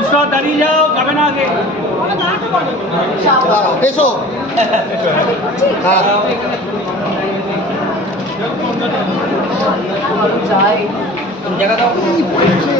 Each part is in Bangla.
নুসরাত দাঁড়িয়ে যাও যাবে না আগে এসো। হ্যাঁ। জায়গা সবাই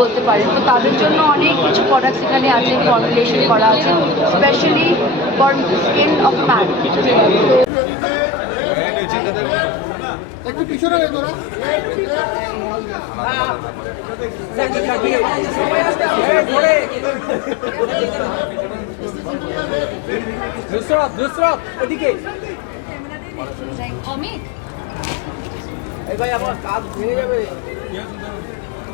বলতে পারেন। তো তাদের জন্য অনেক কিছু প্রোডাক্টস এখানে আছে ফর্মুলেশন করা আছে specially for skin of man একটু পিছনে রে তোরা। অমিত এই ভাই আমার কাজ ভেঙে যাবে।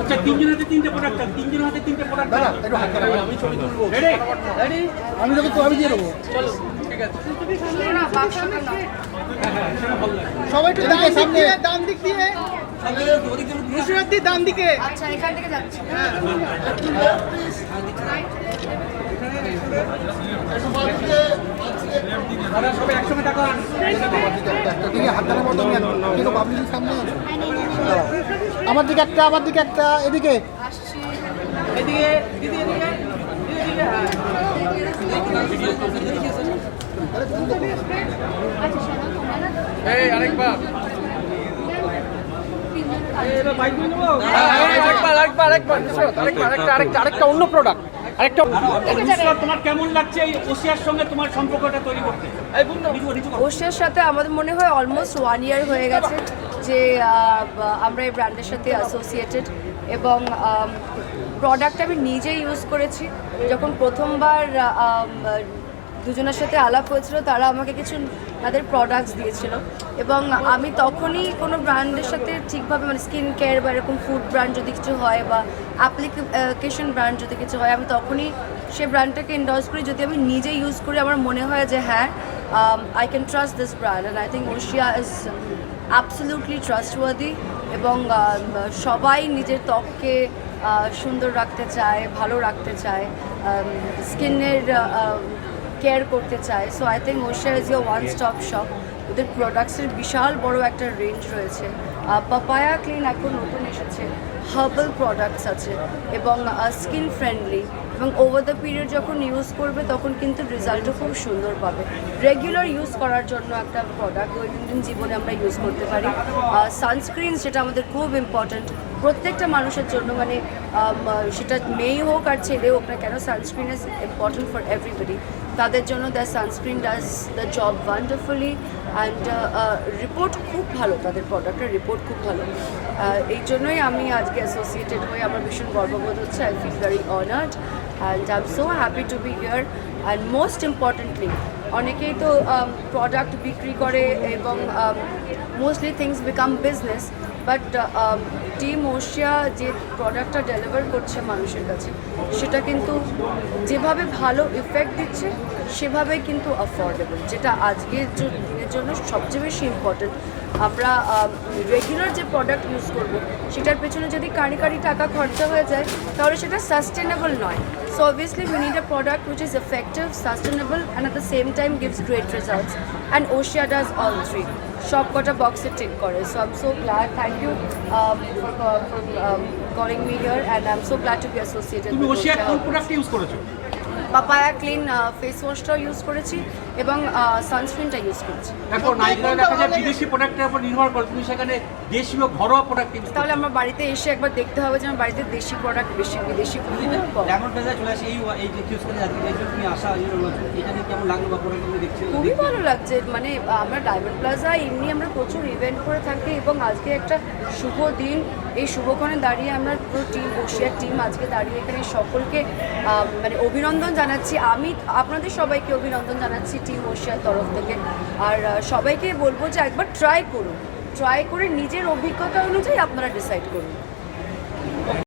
আচ্ছা তিনজন হাতে তিনটে প্রোডাক্ট তিনজন হাতে তিনটে প্রোডাক্ট দাঁড়া একটু হাত দাঁড়া আমি ছবি তুলবো। রেডি রেডি আমি তোকে তো আমি দিয়ে দেবো। চলো ঠিক আছে। সবাই একটু ডান সামনে। ডান দিক দিয়ে। নুসরাত দি ডান দিকে। আচ্ছা এখান থেকে যাচ্ছি। দাদা আমার দিকে একটা আমার দিকে একটা এদিকে। আসছি এদিকে দিদি এদিকে দিদি এদিকে হ্যাঁ। আচ্ছা শোনো তোমরা না এই আরেকবার আরেকটা অন্য প্রোডাক্ট আরেকটা তোমার কেমন লাগছে এই ওসিয়ার সঙ্গে তোমার সম্পর্কটা তৈরি করতে। ওশের সাথে আমাদের মনে হয় অলমোস্ট ওয়ান ইয়ার হয়ে গেছে যে আমরা এই ব্র্যান্ডের সাথে অ্যাসোসিয়েটেড এবং প্রোডাক্ট আমি নিজে ইউজ করেছি। যখন প্রথমবার দুজনের সাথে আলাপ হয়েছিল তারা আমাকে কিছু তাদের প্রোডাক্টস দিয়েছিল। এবং আমি তখনই কোনো ব্র্যান্ডের সাথে ঠিকভাবে মানে স্কিন কেয়ার বা এরকম ফুড ব্র্যান্ড যদি কিছু হয় বা অ্যাপ্লিকেশন ব্র্যান্ড যদি কিছু হয়, আমি তখনই সেই ব্র্যান্ডটাকে এন্ডর্স করি। যদি আমি নিজে ইউজ করি, আমার মনে হয় যে হ্যাঁ I can trust this brand and I think Oshea is absolutely trustworthy এবং সবাই নিজের ত্বককে সুন্দর রাখতে চায়, ভালো রাখতে চায়। স্কিনের কেয়ার করতে চায়। So I think Oshea is your one stop shop ওদের প্রোডাক্টসের বিশাল বড় একটা রেঞ্জ রয়েছে। পাপায়া ক্লিন এখন নতুন এসেছে। হার্বাল প্রোডাক্টস আছে এবং স্কিন ফ্রেন্ডলি এবং ওভার দ্য পিরিয়ড যখন ইউজ করবে তখন কিন্তু রেজাল্টও খুব সুন্দর পাবে। রেগুলার ইউজ করার জন্য একটা প্রোডাক্ট দৈনন্দিন জীবনে আমরা ইউজ করতে পারি। সানস্ক্রিন সেটা আমাদের খুব ইম্পর্ট্যান্ট প্রত্যেকটা মানুষের জন্য মানে সেটা মেয়ে হোক আর ছেলে হোক না কেন sunscreen is important for everybody তাদের জন্য the sunscreen does the job wonderfully and report খুব ভালো, তাদের প্রোডাক্টের রিপোর্ট খুব ভালো। এই জন্যই আমি আজকে অ্যাসোসিয়েটেড হয়ে আমার ভীষণ গর্ববোধ হচ্ছে I feel very honoured and I am so happy to be here and most importantly অনেকেই তো প্রোডাক্ট বিক্রি করে এবং mostly things become business but team Oshea যে প্রোডাক্টটা ডেলিভার করছে মানুষের কাছে, সেটা কিন্তু যেভাবে ভালো ইফেক্ট দিচ্ছে, সেভাবে কিন্তু অ্যাফোর্ডেবল যেটা আজকের দিনের জন্য সবচেয়ে বেশি ইম্পর্টেন্ট আমরা রেগুলার যে প্রোডাক্ট ইউজ করব, সেটার পেছনে যদি কারি কারি টাকা খরচা হয়ে যায়, তাহলে সেটা সাস্টেনেবল নয়। So obviously we need a product which is effective sustainable and at the same time gives great results and Oshea does all three সব কটা বক্সে টিক করে. So um so glad thank you for calling me here and I am so glad to be associated তুমি ওশিয়া কোন প্রোডাক্ট ইউজ করেছ? পাপায়া ক্লিন ফেস ওয়াশটাও ইউজ করেছি এবং সানস্ক্রিনটা ইউজ করেছি। দেখো নাইকারা দেখা যায় বিদেশি প্রোডাক্টের উপর নির্ভর করে। তুমি সেখানে দেশীয় ঘরোয়া প্রোডাক্ট ইউজ তাহলে আমার বাড়িতে এসে একবার দেখতে হবে যে আমার বাড়িতে দেশি প্রোডাক্ট বেশি বিদেশি। ডায়মন্ড প্লাজায় চলে আসে এই এই যে চুজ করে আজকে তুমি আসা নিয়ে কেমন লাগল বা প্রোডাক্ট তুমি দেখছি? খুবই ভালো লাগছে। মানে আমরা ডায়মন্ড প্লাজা এমনি আমরা প্রচুর ইভেন্ট করে থাকি এবং আজকে একটা শুভ দিন। এই শুভক্ষণে দাঁড়িয়ে আমরা পুরো টিম বসিয়ার টিম আজকে দাঁড়িয়ে এখানে সকলকে মানে অভিনন্দন জানাচ্ছি, আমি আপনাদের সবাইকে অভিনন্দন জানাচ্ছি টিম ওশিয়ার তরফ থেকে। আর সবাইকে বলব যে একবার ট্রাই করুন। ট্রাই করে নিজের অভিজ্ঞতা অনুযায়ী আপনারা ডিসাইড করুন।